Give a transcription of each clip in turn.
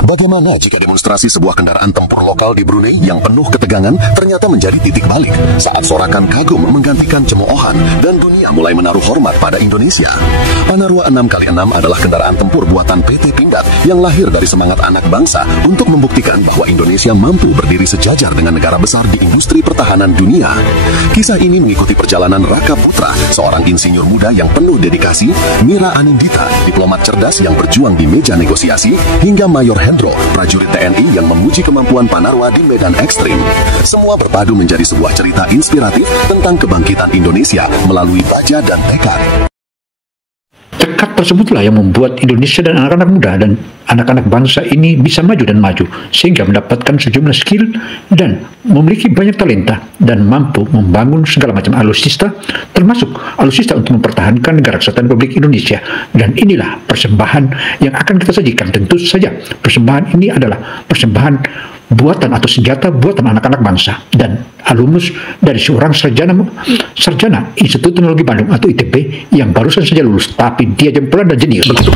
Bagaimana jika demonstrasi sebuah kendaraan tempur lokal di Brunei yang penuh ketegangan ternyata menjadi titik balik saat sorakan kagum menggantikan cemoohan dan dunia mulai menaruh hormat pada Indonesia. Panarwa 6x6 adalah kendaraan tempur buatan PT Pindad yang lahir dari semangat anak bangsa untuk membuktikan bahwa Indonesia mampu berdiri sejajar dengan negara besar di industri pertahanan dunia. Kisah ini mengikuti perjalanan Raka Putra, seorang insinyur muda yang penuh dedikasi, Mira Anindita, diplomat cerdas yang berjuang di meja negosiasi, hingga Mayor Hendro, prajurit TNI yang memuji kemampuan Panarwa di medan ekstrim. Semua berpadu menjadi sebuah cerita inspiratif tentang kebangkitan Indonesia melalui baja dan tekad. Tekad tersebutlah yang membuat Indonesia dan anak-anak muda dan anak-anak bangsa ini bisa maju dan maju, sehingga mendapatkan sejumlah skill dan memiliki banyak talenta dan mampu membangun segala macam alutsista, termasuk alutsista untuk mempertahankan negara kesatuan Republik Indonesia. Dan inilah persembahan yang akan kita sajikan. Tentu saja persembahan ini adalah persembahan buatan atau senjata buatan anak-anak bangsa dan alumnus dari seorang sarjana Institut Teknologi Bandung atau ITB yang barusan saja lulus, tapi dia jempolan dan jenius begitu.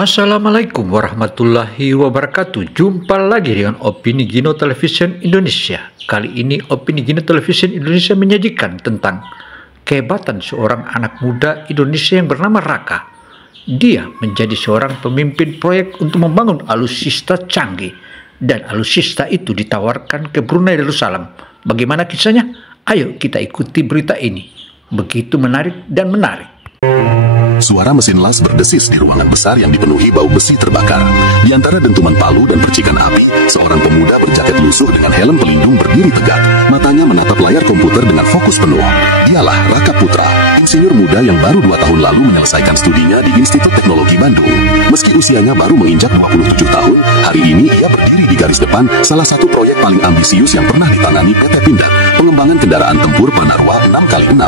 Assalamualaikum warahmatullahi wabarakatuh. Jumpa lagi dengan Opini Gino Television Indonesia. Kali ini Opini Gino Television Indonesia menyajikan tentang kehebatan seorang anak muda Indonesia yang bernama Raka. Dia menjadi seorang pemimpin proyek untuk membangun alutsista canggih, dan alutsista itu ditawarkan ke Brunei Darussalam. Bagaimana kisahnya? Ayo kita ikuti berita ini. Begitu menarik dan menarik. Suara mesin las berdesis di ruangan besar yang dipenuhi bau besi terbakar. Di antara dentuman palu dan percikan api, seorang pemuda berjaket lusuh dengan helm pelindung berdiri tegak. Matanya menatap layar komputer dengan fokus penuh. Dialah Raka Putra, insinyur muda yang baru 2 tahun lalu menyelesaikan studinya di Institut Teknologi Bandung. Meski usianya baru menginjak 27 tahun, hari ini ia berdiri di garis depan salah satu proyek paling ambisius yang pernah ditangani PT Pindad, pengembangan kendaraan tempur Panarwa 6x6.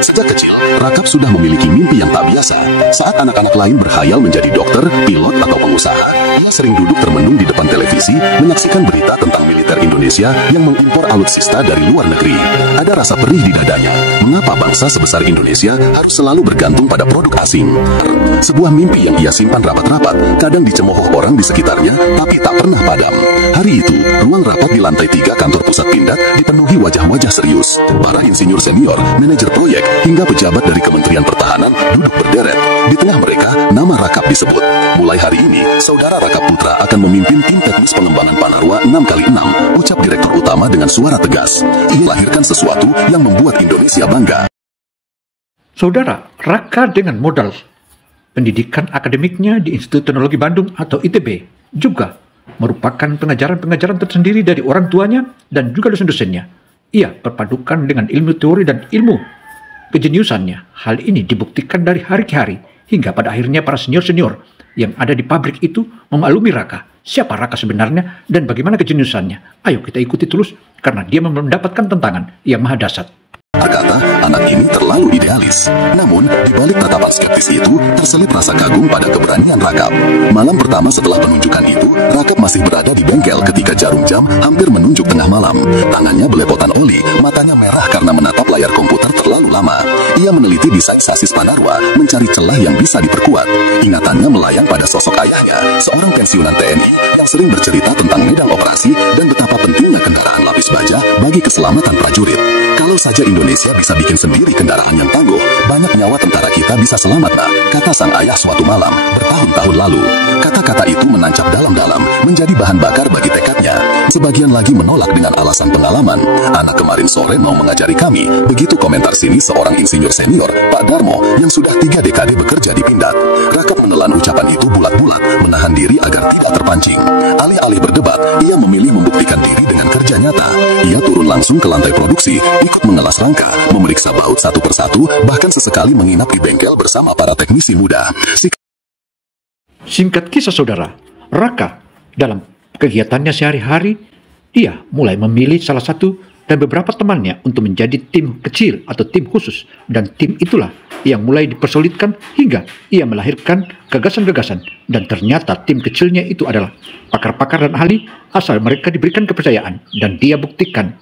Sejak kecil, Raka sudah memiliki mimpi yang tak biasa. Saat anak-anak lain berhayal menjadi dokter, pilot, atau pengusaha, ia sering duduk termenung di depan televisi menyaksikan berita tentang militer Indonesia yang mengimpor alutsista dari luar negeri. Ada rasa perih di dadanya. Mengapa bangsa sebesar Indonesia harus selalu bergantung pada produk asing? Sebuah mimpi yang ia simpan rapat-rapat, kadang dicemooh orang di sekitarnya, tapi tak pernah padam. Hari itu, ruang rapat di lantai 3 kantor pusat Pindad dipenuhi wajah-wajah serius. Para insinyur senior, manajer proyek, hingga pejabat dari Kementerian Pertahanan duduk berderet. Di tengah mereka, nama Raka disebut. Mulai hari ini, saudara Raka Putra akan memimpin tim teknis pengembangan Panarwa 6x6, ucap Direktur Utama dengan suara tegas. Ia lahirkan sesuatu yang membuat Indonesia bangga. Saudara, Raka dengan modal pendidikan akademiknya di Institut Teknologi Bandung atau ITB juga merupakan pengajaran-pengajaran tersendiri dari orang tuanya dan juga dosen-dosennya. Ia berpadukan dengan ilmu teori dan ilmu kejeniusannya. Hal ini dibuktikan dari hari ke hari, hingga pada akhirnya para senior-senior yang ada di pabrik itu memaklumi Raka. Siapa Raka sebenarnya dan bagaimana kejeniusannya? Ayo kita ikuti terus, karena dia mendapatkan tantangan yang maha dahsyat. Berkata, anak ini terlalu idealis. Namun, di balik tatapan skeptis itu, terselip rasa kagum pada keberanian Rakap. Malam pertama setelah penunjukan itu, Rakap masih berada di bengkel ketika jarum jam hampir menunjuk tengah malam. Tangannya belepotan oli, matanya merah karena menatap layar komputer terlalu lama. Ia meneliti desain sasis Panarwa, mencari celah yang bisa diperkuat. Ingatannya melayang pada sosok ayahnya, seorang pensiunan TNI yang sering bercerita tentang medan operasi dan betapa pentingnya kendaraan lapis baja bagi keselamatan prajurit. Kalau saja Indonesia bisa bikin sendiri kendaraan yang tangguh, banyak nyawa tentara kita bisa selamat, Nak, kata sang ayah suatu malam bertahun-tahun lalu. Kata-kata itu menancap dalam-dalam, menjadi bahan bakar bagi tekadnya. Sebagian lagi menolak dengan alasan pengalaman. Anak kemarin sore mau mengajari kami, begitu komentar sini seorang insinyur senior, Pak Darmo, yang sudah 3 dekade bekerja di Pindad. Rakap menelan ucapan itu bulat-bulat, menahan diri agar tidak terpancing. Alih-alih berdebat, ia memilih membuktikan diri dengan kerja nyata. Ia turun langsung ke lantai produksi, ikut mengelas rangka, memeriksa baut satu persatu, bahkan sesekali menginap di bengkel bersama para teknisi muda. Singkat kisah saudara, Raka dalam kegiatannya sehari-hari, dia mulai memilih salah satu dan beberapa temannya untuk menjadi tim kecil atau tim khusus, dan tim itulah yang mulai dipersolidkan hingga ia melahirkan gagasan-gagasan, dan ternyata tim kecilnya itu adalah pakar-pakar dan ahli asal mereka diberikan kepercayaan, dan dia buktikan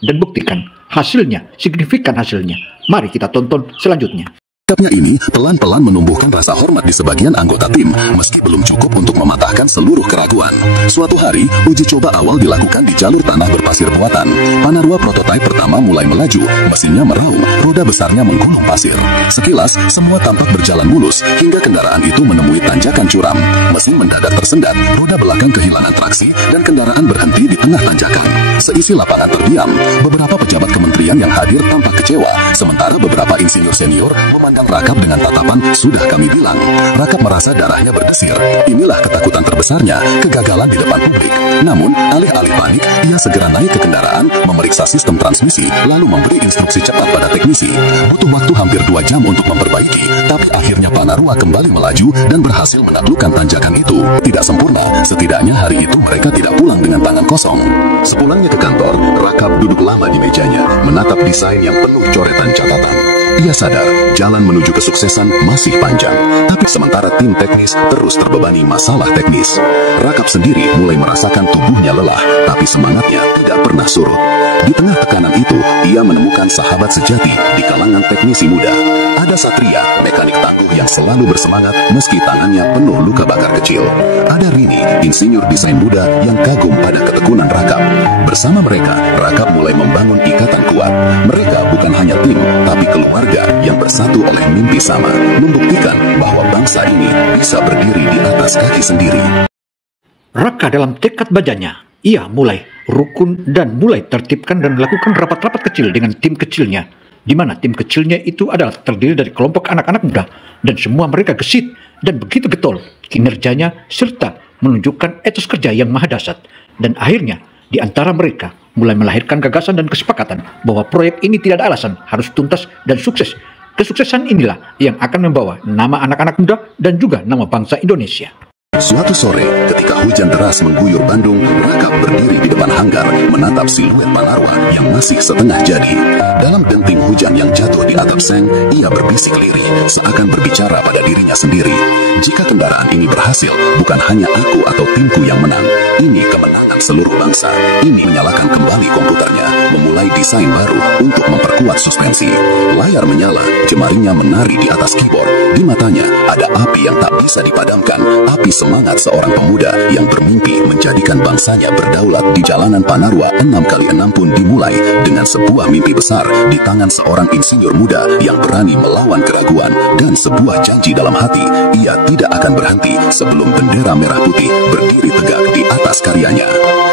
hasilnya, signifikan hasilnya. Mari kita tonton selanjutnya. Sikapnya ini pelan-pelan menumbuhkan rasa hormat di sebagian anggota tim, meski belum cukup untuk mematahkan seluruh keraguan. Suatu hari, uji coba awal dilakukan di jalur tanah berpasir buatan. Panarwa prototipe pertama mulai melaju, mesinnya meraung, roda besarnya menggulung pasir. Sekilas, semua tampak berjalan mulus, hingga kendaraan itu menemui tanjakan curam. Mesin mendadak tersendat, roda belakang kehilangan traksi, dan kendaraan berhenti di tengah tanjakan. Seisi lapangan terdiam, beberapa pejabat kementerian yang hadir tampak kecewa, sementara beberapa insinyur senior memandang Rakap dengan tatapan, "Sudah kami bilang." Rakap merasa darahnya berdesir. Inilah ketakutan terbesarnya, kegagalan di depan publik. Namun, alih-alih panik, ia segera naik ke kendaraan, memeriksa sistem transmisi, lalu memberi instruksi cepat pada teknisi. Butuh waktu hampir 2 jam untuk memperbaiki, tapi akhirnya Panarwa kembali melaju dan berhasil menaklukkan tanjakan itu. Tidak sempurna, setidaknya hari itu mereka tidak pulang dengan tangan kosong. Sepulangnya ke kantor, Rakap duduk lama di mejanya, menatap desain yang penuh coretan catatan. Ia sadar jalan menuju kesuksesan masih panjang, tapi sementara tim teknis terus terbebani masalah teknis. Rakap sendiri mulai merasakan tubuhnya lelah, tapi semangatnya tidak pernah surut. Di tengah tekanan itu, ia menemukan sahabat sejati di kalangan teknisi muda. Ada Satria, mekanik tangguh yang selalu bersemangat meski tangannya penuh luka bakar kecil. Ada Rini, insinyur desain muda yang kagum pada ketekunan Rakap. Bersama mereka, Rakap mulai membangun ikatan kuat. Mereka bukan hanya tim, tapi keluarga yang bersatu oleh mimpi sama, membuktikan bahwa bangsa ini bisa berdiri di atas kaki sendiri. Raka dalam tekad bajanya, ia mulai rukun dan mulai tertibkan dan melakukan rapat-rapat kecil dengan tim kecilnya, di mana tim kecilnya itu adalah terdiri dari kelompok anak-anak muda, dan semua mereka gesit dan begitu getol kinerjanya serta menunjukkan etos kerja yang maha dahsyat. Dan akhirnya di antara mereka mulai melahirkan gagasan dan kesepakatan bahwa proyek ini tidak ada alasan, harus tuntas dan sukses. Kesuksesan inilah yang akan membawa nama anak-anak muda dan juga nama bangsa Indonesia. Suatu sore, ketika hujan deras mengguyur Bandung, Rakap berdiri di depan hanggar, menatap siluet Panarwa yang masih setengah jadi. Dalam denting hujan yang jatuh di atap seng, ia berbisik lirih, seakan berbicara pada dirinya sendiri. Jika kendaraan ini berhasil, bukan hanya aku atau timku yang menang. Ini kemenangan seluruh bangsa. Ini menyalakan kembali komputernya, memulai desain baru untuk memperkuat suspensi. Layar menyala, jemarinya menari di atas keyboard. Di matanya ada api yang tak bisa dipadamkan, api semangat seorang pemuda yang bermimpi menjadikan bangsanya berdaulat. Di jalanan Panarwa 6x6 pun dimulai dengan sebuah mimpi besar di tangan seorang insinyur muda yang berani melawan keraguan dan sebuah janji dalam hati, ia tidak akan berhenti sebelum bendera merah putih berdiri tegak di atas karyanya.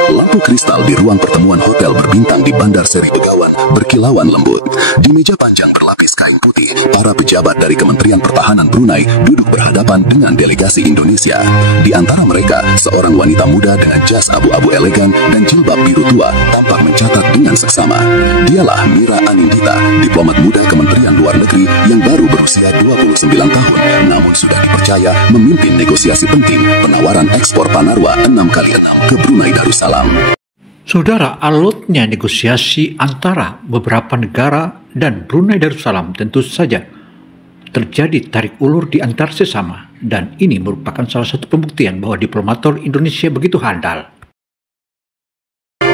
Lampu kristal di ruang pertemuan hotel berbintang di Bandar Seri Begawan berkilauan lembut. Di meja panjang berlapis kain putih, para pejabat dari Kementerian Pertahanan Brunei duduk berhadapan dengan delegasi Indonesia. Di antara mereka, seorang wanita muda dengan jas abu-abu elegan dan jilbab biru tua tampak mencatat dengan seksama. Dialah Mira Anindita, diplomat muda Kementerian Luar Negeri yang baru berusia 29 tahun, namun sudah dipercaya memimpin negosiasi penting penawaran ekspor Panarwa 6x6 ke Brunei Darussalam. Saudara, alotnya negosiasi antara beberapa negara dan Brunei Darussalam tentu saja terjadi tarik ulur di antar sesama, dan ini merupakan salah satu pembuktian bahwa diplomator Indonesia begitu handal.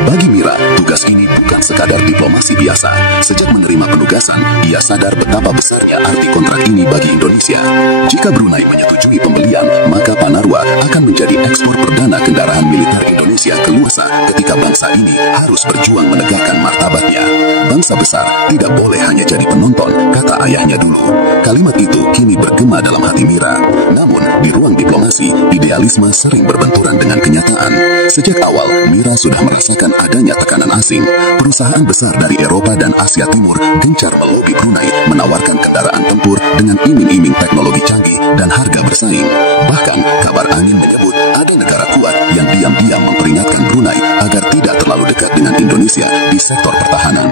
Bagi Mira, tugas ini bukan sekadar diplomasi biasa. Sejak menerima penugasan, ia sadar betapa besarnya arti kontrak ini bagi Indonesia. Jika Brunei menyetujui pembelian, maka Panarwa akan menjadi ekspor perdana kendaraan militer Indonesia keluarsa ketika bangsa ini harus berjuang menegakkan martabatnya. Bangsa besar tidak boleh hanya jadi penonton, kata ayahnya dulu. Kalimat itu kini bergema dalam hati Mira. Namun, di ruang diplomasi, idealisme sering berbenturan dengan kenyataan. Sejak awal, Mira sudah merasakan adanya tekanan asing. Perusahaan besar dari Eropa dan Asia Timur gencar melobi Brunei menawarkan kendaraan tempur dengan iming-iming teknologi canggih dan harga bersaing. Bahkan, kabar angin menyebut ada negara kuat yang diam-diam memperingatkan Brunei agar tidak terlalu dekat dengan Indonesia di sektor pertahanan.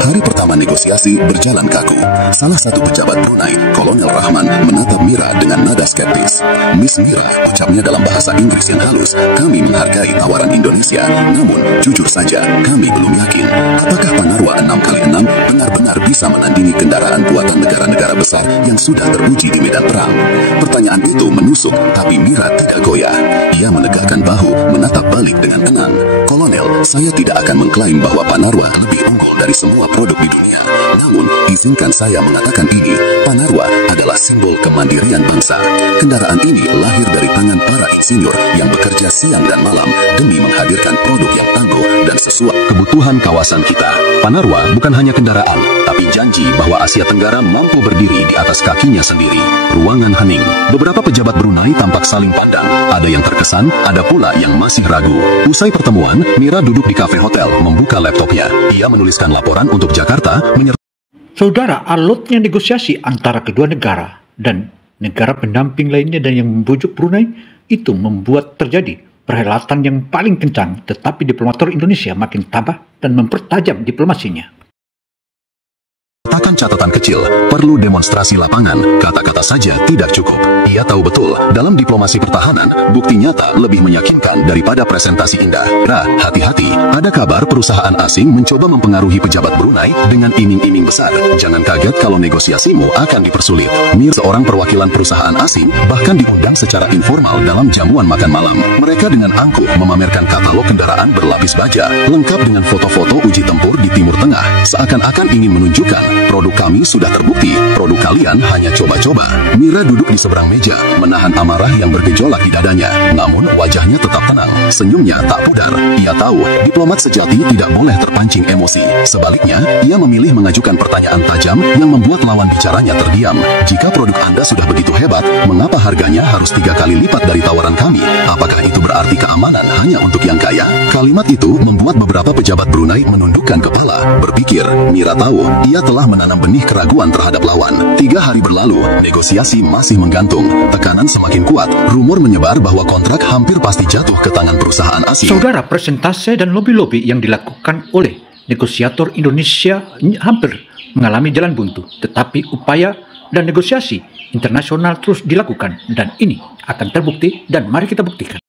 Hari pertama negosiasi berjalan kaku. Salah satu pejabat Brunei, Kolonel Rahman, menatap Mira dengan nada skeptis. Miss Mira, ucapnya dalam bahasa Inggris yang halus, kami menghargai tawaran Indonesia, namun jujur saja kami belum yakin apakah Panarwa 6x6 benar-benar bisa menandingi kendaraan buatan negara-negara besar yang sudah teruji di medan perang. Pertanyaan itu menusuk, tapi Mira tidak goyah. Ia menegakkan bahu, menatap balik dengan tenang. Kolonel, saya tidak akan mengklaim bahwa Panarwa lebih unggul dari semua produk di dunia. Namun, izinkan saya mengatakan ini, Panarwa adalah simbol kemandirian bangsa. Kendaraan ini lahir dari tangan para insinyur yang bekerja siang dan malam demi menghadirkan produk yang tangguh dan sesuai kebutuhan kawasan kita. Panarwa bukan hanya kendaraan, tapi janji bahwa Asia Tenggara mampu berdiri di atas kakinya sendiri. Ruangan hening. Beberapa pejabat Brunei tampak saling pandang. Ada yang terkesan, ada pula yang masih ragu. Usai pertemuan, Mira duduk di kafe hotel, membuka laptopnya. Ia menuliskan laporan untuk Jakarta, Saudara, alotnya negosiasi antara kedua negara dan negara pendamping lainnya dan yang membujuk Brunei itu membuat terjadi perhelatan yang paling kencang, tetapi diplomator Indonesia makin tabah dan mempertajam diplomasinya. Letakkan catatan kecil, perlu demonstrasi lapangan, kata-kata saja tidak cukup. Ia tahu betul, dalam diplomasi pertahanan, bukti nyata lebih meyakinkan daripada presentasi indah. Hati-hati, ada kabar perusahaan asing mencoba mempengaruhi pejabat Brunei dengan iming-iming besar. Jangan kaget kalau negosiasimu akan dipersulit. Mir, seorang perwakilan perusahaan asing, bahkan diundang secara informal dalam jamuan makan malam. Mereka dengan angkuh memamerkan katalog kendaraan berlapis baja, lengkap dengan foto-foto uji tempur di Timur Tengah, seakan-akan ingin menunjukkan produk kami sudah terbukti, produk kalian hanya coba-coba. Mira duduk di seberang meja, menahan amarah yang bergejolak di dadanya. Namun wajahnya tetap tenang, senyumnya tak pudar. Ia tahu, diplomat sejati tidak boleh terpancing emosi. Sebaliknya, ia memilih mengajukan pertanyaan tajam yang membuat lawan bicaranya terdiam. Jika produk Anda sudah begitu hebat, mengapa harganya harus 3 kali lipat dari tawaran kami? Apakah itu berarti keamanan hanya untuk yang kaya? Kalimat itu membuat beberapa pejabat Brunei menundukkan kepala, berpikir. Mira tahu, ia telah menanam benih keraguan terhadap lawan. 3 hari berlalu, negosiasi masih menggantung. Tekanan semakin kuat. Rumor menyebar bahwa kontrak hampir pasti jatuh ke tangan perusahaan asing. Saudara, persentase dan lobi-lobi yang dilakukan oleh negosiator Indonesia hampir mengalami jalan buntu. Tetapi upaya dan negosiasi internasional terus dilakukan. Dan ini akan terbukti dan mari kita buktikan.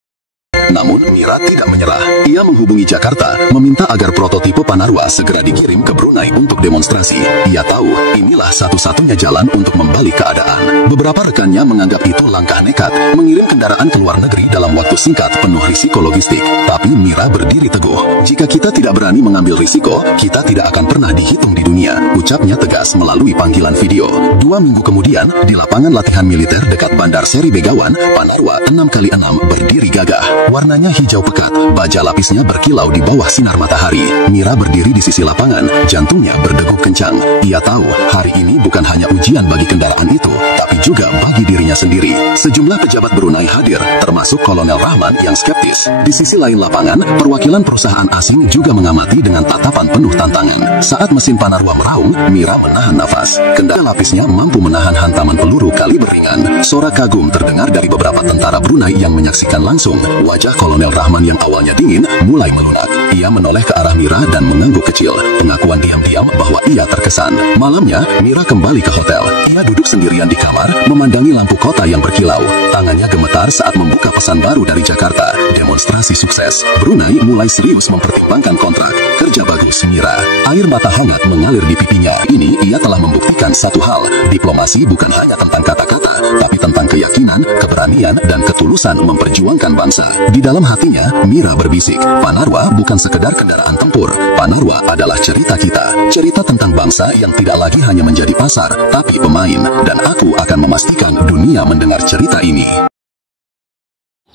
Namun, Mira tidak menyerah. Ia menghubungi Jakarta, meminta agar prototipe Panarwa segera dikirim ke Brunei untuk demonstrasi. Ia tahu, inilah satu-satunya jalan untuk membalik keadaan. Beberapa rekannya menganggap itu langkah nekat, mengirim kendaraan ke luar negeri dalam waktu singkat penuh risiko logistik. Tapi Mira berdiri teguh. Jika kita tidak berani mengambil risiko, kita tidak akan pernah dihitung di dunia. Ucapnya tegas melalui panggilan video. 2 minggu kemudian, di lapangan latihan militer dekat Bandar Seri Begawan, Panarwa 6x6 berdiri gagah. Warnanya hijau pekat, baja lapisnya berkilau di bawah sinar matahari. Mira berdiri di sisi lapangan, jantungnya berdegup kencang. Ia tahu, hari ini bukan hanya ujian bagi kendaraan itu, tapi juga bagi dirinya sendiri. Sejumlah pejabat Brunei hadir, termasuk Kolonel Rahman yang skeptis. Di sisi lain lapangan, perwakilan perusahaan asing juga mengamati dengan tatapan penuh tantangan. Saat mesin Panarwa meraung, Mira menahan nafas. Kendaraan lapisnya mampu menahan hantaman peluru kaliber ringan. Sorak kagum terdengar dari beberapa tentara Brunei yang menyaksikan langsung. Wajah Kolonel Rahman yang awalnya dingin mulai melunak. Ia menoleh ke arah Mira dan mengangguk kecil. Pengakuan diam-diam bahwa ia terkesan. Malamnya, Mira kembali ke hotel. Ia duduk sendirian di kamar, memandangi lampu kota yang berkilau. Tangannya gemetar saat membuka pesan baru dari Jakarta. Demonstrasi sukses. Brunei mulai serius mempertimbangkan kontrak. Kerja bagus, Mira. Air mata hangat mengalir di pipinya. Ini ia telah membuktikan satu hal. Diplomasi bukan hanya tentang kata-kata, tapi tentang keyakinan, keberanian, dan ketulusan memperjuangkan bangsa. Di dalam hatinya, Mira berbisik, Panarwa bukan sekedar kendaraan tempur. Panarwa adalah cerita kita. Cerita tentang bangsa yang tidak lagi hanya menjadi pasar, tapi pemain. Dan aku akan memastikan dunia mendengar cerita ini.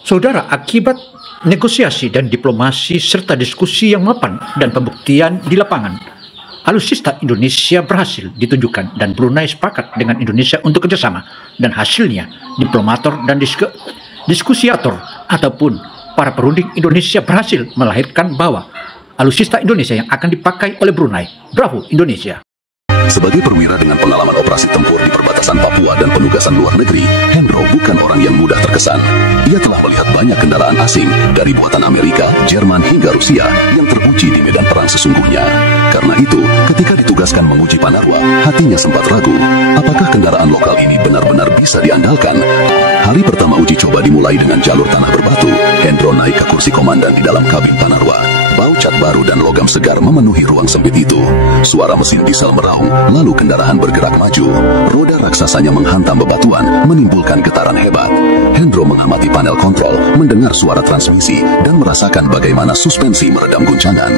Saudara, akibat negosiasi dan diplomasi serta diskusi yang mapan dan pembuktian di lapangan, alutsista Indonesia berhasil ditunjukkan dan Brunei sepakat dengan Indonesia untuk kerjasama, dan hasilnya diplomator dan diskusiator ataupun para perunding Indonesia berhasil melahirkan bahwa alutsista Indonesia yang akan dipakai oleh Brunei. Bravo Indonesia! Sebagai perwira dengan pengalaman operasi tempur di perbatasan Papua dan penugasan luar negeri, Hendro bukan orang yang mudah terkesan. Ia telah melihat banyak kendaraan asing dari buatan Amerika, Jerman hingga Rusia yang teruji di medan perang sesungguhnya. Karena itu, ketika ditugaskan menguji Panarwa, hatinya sempat ragu. Apakah kendaraan lokal ini benar-benar bisa diandalkan? Hari pertama uji coba dimulai dengan jalur tanah berbatu. Hendro naik ke kursi komandan di dalam kabin Panarwa. Bau cat baru dan logam segar memenuhi ruang sempit itu. Suara mesin diesel meraung, lalu kendaraan bergerak maju. Roda raksasanya menghantam bebatuan, menimbulkan getaran hebat. Hendro mengamati panel kontrol, mendengar suara transmisi, dan merasakan bagaimana suspensi meredam guncangan.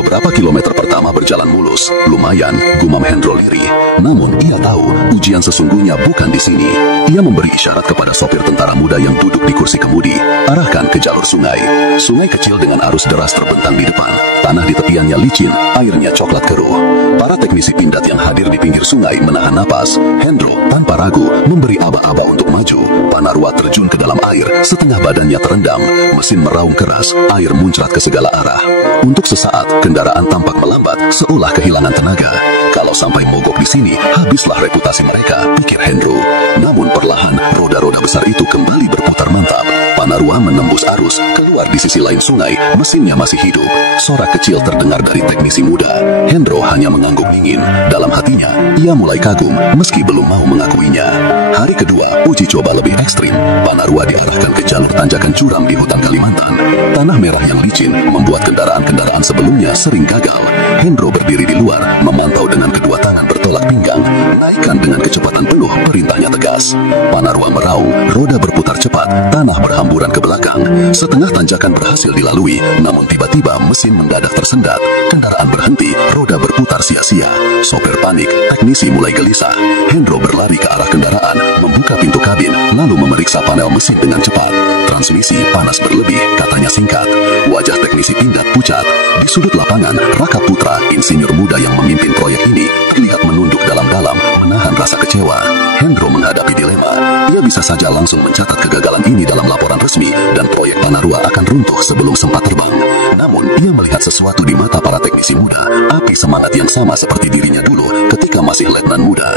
Beberapa kilometer pertama berjalan mulus. Lumayan, gumam Hendro lirih. Namun ia tahu, ujian sesungguhnya bukan di sini. Ia memberi isyarat kepada sopir tentara muda yang duduk di kursi kemudi. Arahkan ke jalur sungai. Sungai kecil dengan arus deras terbentang di depan. Tanah di tepiannya licin, airnya coklat keruh. Para teknisi pindad yang hadir di pinggir sungai menahan napas. Hendro tanpa ragu memberi aba-aba untuk maju. Panarwa terjun ke dalam air, setengah badannya terendam. Mesin meraung keras, air muncrat ke segala arah. Untuk sesaat, kendaraan tampak melambat, seolah kehilangan tenaga. Kalau sampai mogok di sini, habislah reputasi mereka, pikir Hendro. Namun perlahan, roda-roda besar itu kembali berputar mantap. Panarwa menembus arus, keluar di sisi lain sungai, mesinnya masih hidup. Sorak kecil terdengar dari teknisi muda. Hendro hanya mengangguk dingin. Dalam hatinya, ia mulai kagum, meski belum mau mengakuinya. Hari kedua, uji coba lebih ekstrim. Panarwa diarahkan ke jalur tanjakan curam di hutan Kalimantan. Tanah merah yang licin membuat kendaraan-kendaraan sebelumnya sering gagal. Hendro berdiri di luar, memantau dengan kedua tangan bertolak pinggang. Naikkan dengan kecepatan penuh, perintahnya tegas. Panarwa meraung, roda berputar cepat, tanah berhamburan ke belakang. Setengah tanjakan berhasil dilalui, namun tiba-tiba mesin mendadak tersendat. Kendaraan berhenti, roda berputar sia-sia. Sopir panik, teknisi mulai gelisah. Hendro berlari ke arah kendaraan, membuka pintu kabin, lalu memeriksa panel mesin dengan cepat. Transmisi panas berlebih, katanya singkat. Wajah teknisi pindad pucat. Di sudut lapangan, Raka Putra, insinyur muda yang memimpin proyek ini, terlihat menunduk dalam-dalam, menahan rasa kecewa. Hendro menghadapi dilema. Ia bisa saja langsung mencatat kegagalan ini dalam laporan resmi, dan proyek Panarwa akan runtuh sebelum sempat terbang. Namun, ia melihat sesuatu di mata para teknisi muda, api semangat yang sama seperti dirinya dulu ketika masih letnan muda.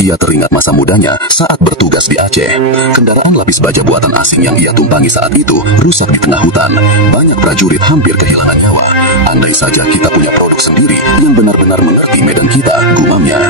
Ia teringat masa mudanya saat bertugas di Aceh. Kendaraan lapis baja buatan asing yang ia tumpangi saat itu rusak di tengah hutan. Banyak prajurit hampir kehilangan nyawa. Andai saja kita punya produk sendiri yang benar-benar mengerti medan kita, gumamnya.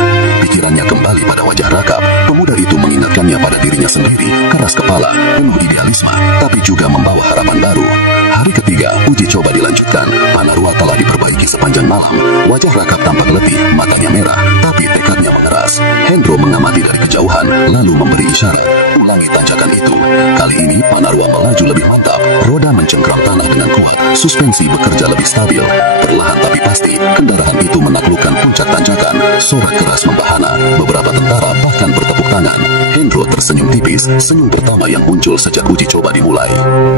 Pikirannya kembali pada wajah Rakap. Pemuda itu mengingatkannya pada dirinya sendiri, keras kepala, penuh idealisme, tapi juga membawa harapan baru. Hari ketiga, uji coba dilanjutkan. Panarwa telah diperbaiki sepanjang malam. Wajah Rakap tampak letih, matanya merah, tapi tekadnya mengeras. Hendro mengamati dari kejauhan, lalu memberi isyarat. Ulangi tanjakan itu. Kali ini Panarwa melaju lebih mantap. Roda mencengkram tanah dengan kuat. Suspensi bekerja lebih stabil. Perlahan tapi pasti, kendaraan itu menaklukkan puncak tanjakan. Sorak keras membahana. Beberapa tentara bahkan bertepuk tangan. Hendro tersenyum tipis, senyum pertama yang muncul sejak uji coba dimulai.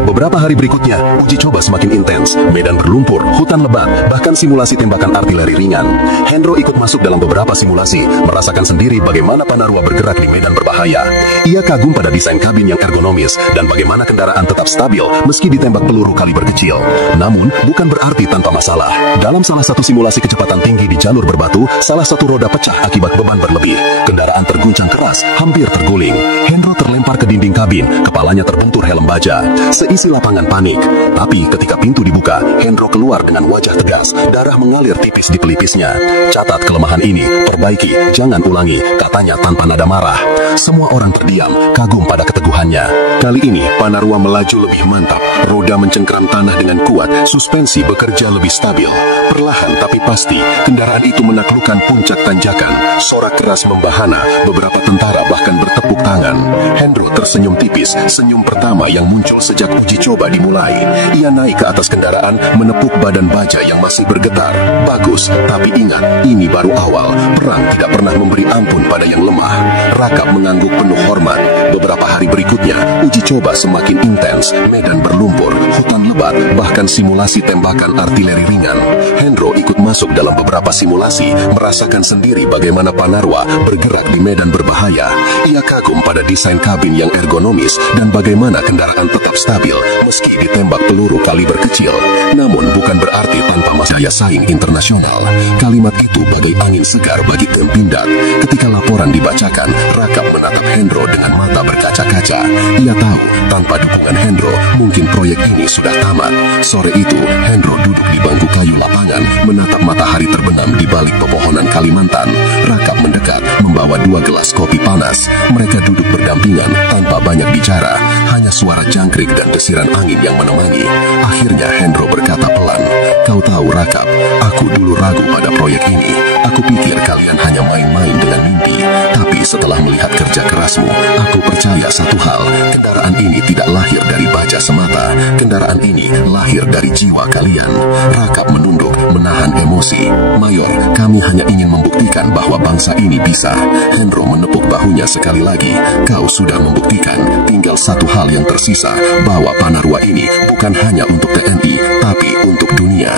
Beberapa hari berikutnya, uji coba semakin intens. Medan berlumpur, hutan lebat, bahkan simulasi tembakan artileri ringan. Hendro ikut masuk dalam beberapa simulasi, merasakan sendiri bagaimana Panarwa bergerak di medan berbahaya. Ia kagum pada desain kabin yang ergonomis dan bagaimana kendaraan tetap stabil meski ditembak peluru kaliber kecil. Namun, bukan berarti tanpa masalah. Dalam salah satu simulasi kecepatan tinggi di jalur berbatu, salah satu roda pecah akibat beban berlebih. Kendaraan terguncang keras, hampir terguling. Hendro terlempar ke dinding kabin, kepalanya terbentur helm baja. Seisi lapangan panik. Tapi ketika pintu dibuka, Hendro keluar dengan wajah tegas, darah mengalir tipis di pelipisnya. Catat kelemahan ini, perbaiki, jangan ulangi, katanya tanpa nada marah. Semua orang terdiam, kagum pada keteguhan keseluruhannya. Kali ini, Panarwa melaju lebih mantap, roda mencengkram tanah dengan kuat, suspensi bekerja lebih stabil. Perlahan tapi pasti, kendaraan itu menaklukkan puncak tanjakan. Sorak keras membahana, beberapa tentara bahkan bertepuk tangan. Hendro tersenyum tipis, senyum pertama yang muncul sejak uji coba dimulai. Ia naik ke atas kendaraan, menepuk badan baja yang masih bergetar. Bagus, tapi ingat, ini baru awal. Perang tidak pernah memberi ampun pada yang lemah. Rakap mengangguk penuh hormat. Beberapa hari berikutnya, uji coba semakin intens. Medan berlumpur, hutan lebat, bahkan simulasi tembakan artileri ringan. Hendro ikut masuk dalam beberapa simulasi, merasakan sendiri bagaimana Panarwa bergerak di medan berbahaya. Ia kagum pada desain kabin yang ergonomis dan bagaimana kendaraan tetap stabil meski ditembak peluru kaliber kecil. Namun bukan berarti tanpa daya saing internasional. Kalimat itu bagai angin segar bagi tim Pindad. Ketika laporan dibacakan, Rakap menatap Hendro dengan mata berkaca-kaca. Ia tahu tanpa dukungan Hendro, mungkin proyek ini sudah tamat. Sore itu, Hendro duduk di bangku kayu lapangan, menatap matahari terbenam di balik pepohonan Kalimantan. Rakap mendekat, membawa 2 gelas kopi panas. Mereka duduk berdampingan tanpa banyak bicara, hanya suara jangkrik dan desiran angin yang menemani. Akhirnya Hendro berkata pelan, "Kau tahu Rakap, aku dulu ragu pada proyek ini. Aku pikir kalian hanya main-main dengan mimpi. Tapi setelah melihat kerja kerasmu, aku percaya satu hal, kendaraan ini tidak lahir dari baja semata. Kendaraan ini lahir dari jiwa kalian." Rakap menunduk, menahan emosi. "Mayor, kami hanya ingin membuktikan bahwa bangsa ini bisa." Hendro menepuk bahunya sekali lagi. "Kau sudah membuktikan. Tinggal satu hal yang tersisa, bahwa Panarwa ini bukan hanya untuk TNI, tapi untuk dunia."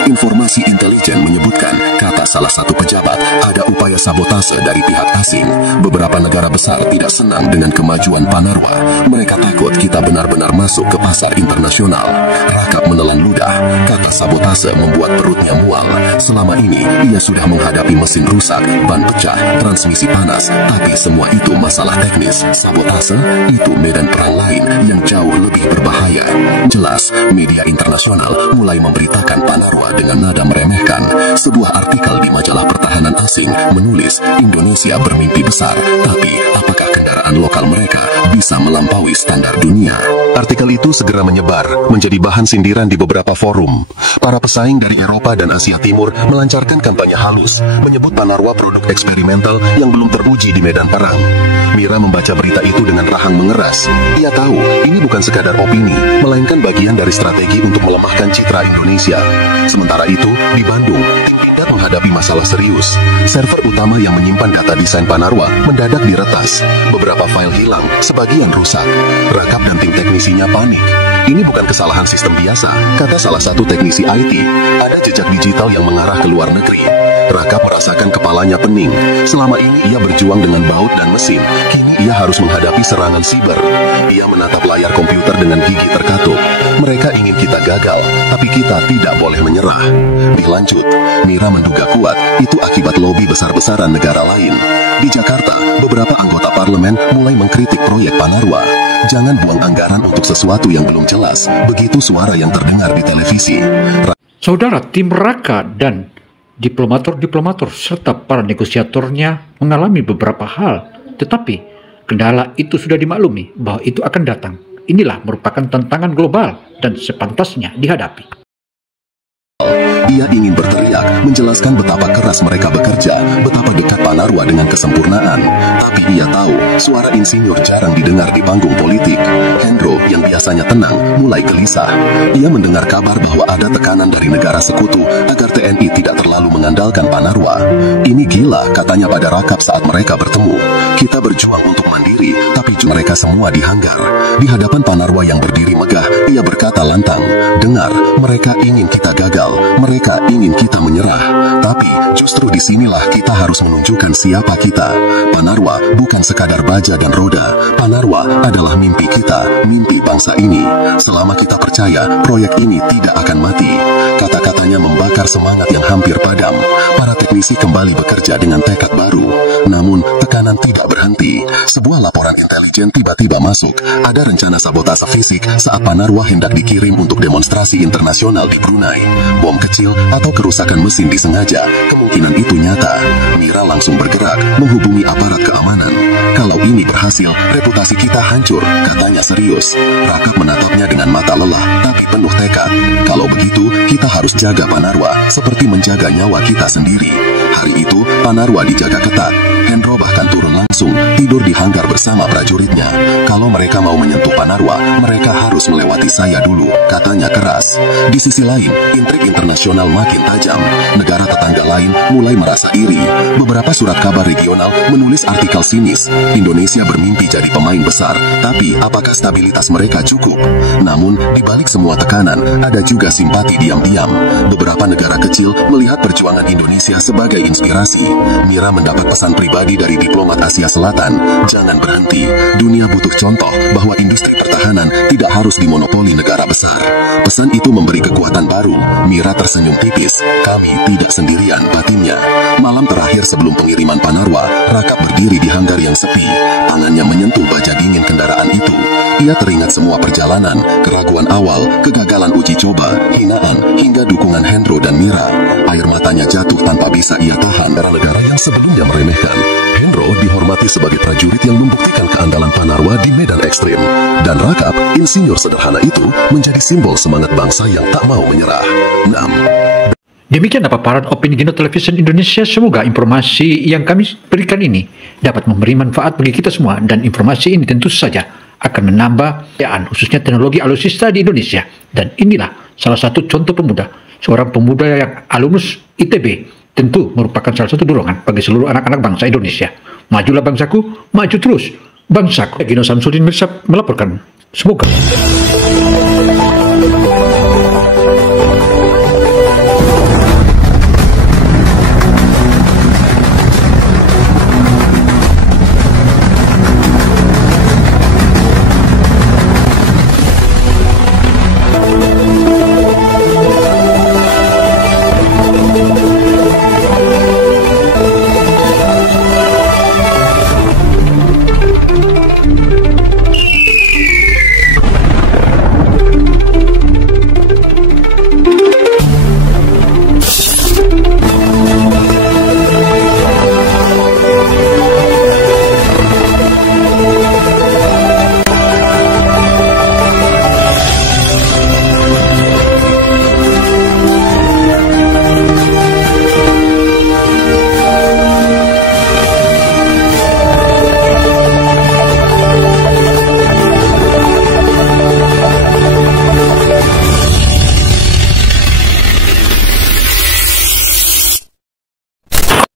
Informasi intelijen menyebutkan, kata salah satu pejabat, ada upaya sabotase dari pihak asing. Beberapa negara besar tidak senang dengan kemajuan Panarwa. Mereka takut kita benar-benar masuk ke pasar internasional. Rakap menelan ludah. Kata sabotase membuat perutnya mual. Selama ini, ia sudah menghadapi mesin rusak, ban pecah, transmisi panas. Tapi semua itu masalah teknis. Sabotase itu medan perang lain yang jauh lebih berbahaya. Jelas, media internasional mulai memberitakan Panarwa dengan nada meremehkan. Sebuah artikel di majalah pertahanan asing menulis, Indonesia bermimpi besar, tapi apakah kendaraan lokal mereka bisa melampaui standar dunia? Artikel itu segera menyebar, menjadi bahan sindiran di beberapa forum. Para pesaing dari Eropa dan Asia Timur melancarkan kampanye halus, menyebut Panarwa produk eksperimental yang belum teruji di medan perang. Mira membaca berita itu dengan rahang mengeras. Ia tahu, ini bukan sekadar opini, melainkan bagian dari strategi untuk melemahkan citra Indonesia. Sementara itu, di Bandung, tim Pindad menghadapi masalah serius. Server utama yang menyimpan data desain Panarwa mendadak diretas. Beberapa file hilang, sebagian rusak. Rakap dan tim teknisinya panik. "Ini bukan kesalahan sistem biasa," kata salah satu teknisi IT. "Ada jejak digital yang mengarah ke luar negeri." Rakap merasakan kepalanya pening. Selama ini ia berjuang dengan baut dan mesin. Kini ia harus menghadapi serangan siber. Ia menatap layar komputer dengan gigi terkatup. "Mereka ingin kita gagal, tapi kita tidak boleh menyerah." Dilanjut, Mira menduga kuat itu akibat lobi besar-besaran negara lain. Di Jakarta, beberapa anggota parlemen mulai mengkritik proyek Panarwa. "Jangan buang anggaran untuk sesuatu yang belum jelas." Begitu suara yang terdengar di televisi. Saudara, tim Raka dan diplomator serta para negosiatornya mengalami beberapa hal, tetapi kendala itu sudah dimaklumi bahwa itu akan datang. Inilah merupakan tantangan global dan sepantasnya dihadapi. Ia ingin berteriak, menjelaskan betapa keras mereka bekerja, betapa dekat Panarwa dengan kesempurnaan. Tapi ia tahu, suara insinyur jarang didengar di panggung politik. Hendro, yang biasanya tenang, mulai gelisah. Ia mendengar kabar bahwa ada tekanan dari negara sekutu agar TNI tidak terlalu mengandalkan Panarwa. "Ini gila," katanya pada Rakap saat mereka bertemu. "Kita berjuang untuk mandiri, tapi mereka semua dihanggar." Di hadapan Panarwa yang berdiri megah, ia berkata lantang, "Dengar, mereka ingin kita gagal, mereka ingin kita menyerah. Tapi justru disinilah kita harus menunjukkan siapa kita. Panarwa bukan sekadar baja dan roda. Panarwa adalah mimpi kita, mimpi bangsa ini. Selama kita percaya, proyek ini tidak akan mati." Kata-katanya membakar semangat yang hampir padam. Para teknisi kembali bekerja dengan tekad baru. Namun, tekanan tidak berhenti. Sebuah laporan intelijen tiba-tiba masuk. Ada rencana sabotase fisik saat Panarwa hendak dikirim untuk demonstrasi internasional di Brunei. Bom kecil atau kerusakan mesin disengaja, kemungkinan itu nyata. Mira langsung bergerak, menghubungi aparat keamanan. Kalau ini berhasil, reputasi kita hancur, katanya serius. Rakap menatapnya dengan mata lelah, tapi penuh tekad. Kalau begitu, kita harus jaga Panarwa, seperti menjaga nyawa kita sendiri. Hari itu, Panarwa dijaga ketat. Hendro bahkan turun langsung, tidur di hanggar bersama prajuritnya. Kalau mereka mau menyentuh Panarwa, mereka harus melewati saya dulu, katanya keras. Di sisi lain, intrik internasional makin tajam. Negara tetangga lain mulai merasa iri. Beberapa surat kabar regional menulis artikel sinis. Indonesia bermimpi jadi pemain besar, tapi apakah stabilitas mereka cukup? Namun, di balik semua tekanan, ada juga simpati diam-diam. Beberapa negara kecil melihat perjuangan Indonesia sebagai inspirasi. Mira mendapat pesan pribadi dari diplomat Asia Selatan, jangan berhenti. Dunia butuh contoh bahwa industri pertahanan tidak harus dimonopoli negara besar. Pesan itu memberi kekuatan baru. Mira tersenyum tipis. Kami tidak sendirian, batinnya. Malam terakhir sebelum pengiriman Panarwa, Rakap berdiri di hanggar yang sepi. Tangannya menyentuh baja dingin kendaraan itu. Ia teringat semua perjalanan, keraguan awal, kegagalan uji coba, hinaan, hingga dukungan Hendro dan Mira. Air matanya jatuh tanpa bisa ia tahan. Negara yang sebelumnya meremehkan, Hendro dihormati sebagai prajurit yang membuktikan keandalan Panarwa di medan ekstrim. Dan Rakap, insinyur sederhana itu, menjadi simbol semangat bangsa yang tak mau menyerah. 6. Demikian paparan opini Gino Television Indonesia. Semoga informasi yang kami berikan ini dapat memberi manfaat bagi kita semua, dan informasi ini tentu saja akan menambah kekayaan khususnya teknologi alutsista di Indonesia. Dan inilah salah satu contoh pemuda, seorang pemuda yang alumnus ITB, tentu merupakan salah satu dorongan bagi seluruh anak-anak bangsa Indonesia. Majulah bangsaku, maju terus bangsaku. Gino Samsudin Mirsad melaporkan. Semoga